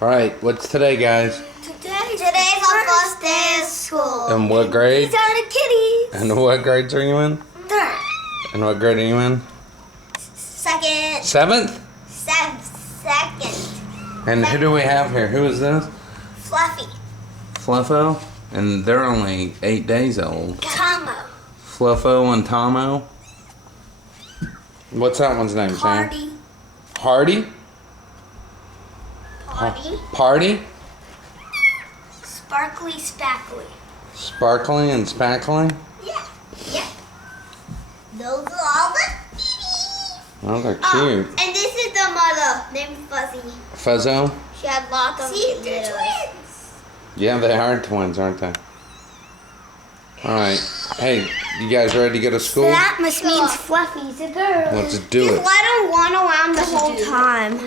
Alright, what's today, guys? Today's our first day of school. And what grade? These are the kitties. And what grades are you in? Third. And what grade are you in? Second. Seventh? Second. And who do we have here? Who is this? Fluffy. Fluffo? And they're only 8 days old. Tomo. Fluffo and Tomo? What's that one's name, Sam? Party. Hardy? Party. Party? Sparkly Spackly. Sparkly and Spackly? Yeah. Those are all the kitties. Oh, they're cute. And this is the mother named Fuzzy. Fuzzo? She had lots of they're twins. Yeah, they are twins, aren't they? Alright. Hey, you guys ready to go to school? That must mean Fluffy's a girl. Let's do it. Just let her run around the whole time.